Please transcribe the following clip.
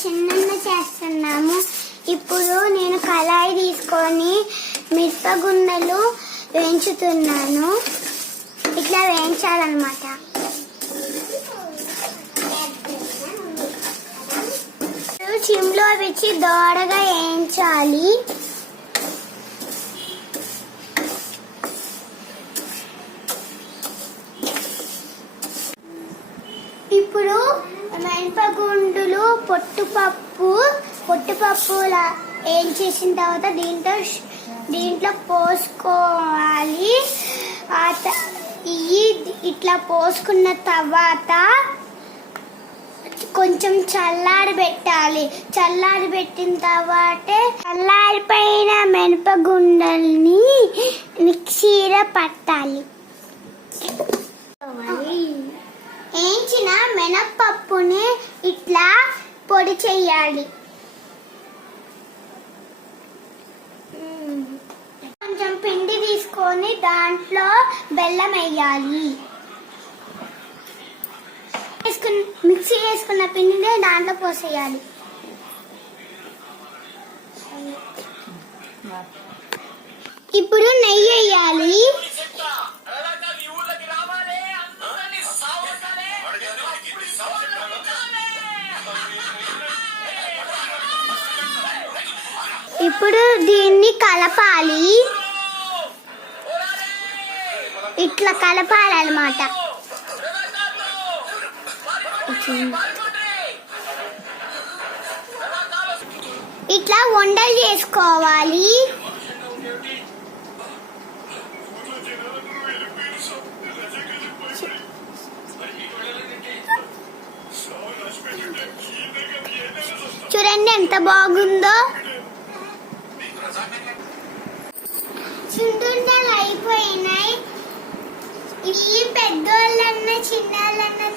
చిన్న చేస్తున్నాము. ఇప్పుడు నేను కళాయి తీసుకొని మిరపగుండలు వేయించుతున్నాను. ఇట్లా వేయించాలన్నమాట. చిమ్లో పెట్టి దోడగా వేయించాలి. ఇప్పుడు మిరపగుండ పొట్టుపప్పు పొట్టుపప్పు ఏం చేసిన తర్వాత దీంట్లో దీంట్లో పోసుకోవాలి. ఇట్లా పోసుకున్న తర్వాత కొంచెం చల్లారి పెట్టాలి. చల్లారి పెట్టిన తర్వాత చల్లారిపోయిన మినపగుండల్ని మిక్సీలో పట్టాలి. వేయించిన మినప్పప్పుని ఇట్లా పొడి చేయాలి. కొంచెం పిండి తీసుకొని దాంట్లో బెల్లం వేయాలి. వేసుకున్న మిక్సీ వేసుకున్న పిండిని దాంట్లో పోసేయాలి. ఇప్పుడు నెయ్యి వేయాలి. ఇప్పుడు దీన్ని కలపాలి. ఇట్లా కలపాలి అనమాట ఇట్లా వండలు చేసుకోవాలి. చూడండి ఎంత బాగుందో. చుండుండలు అయిపోయినాయి. ఈ పెద్దోళ్ళన్నా చిన్నోళ్ళన్నా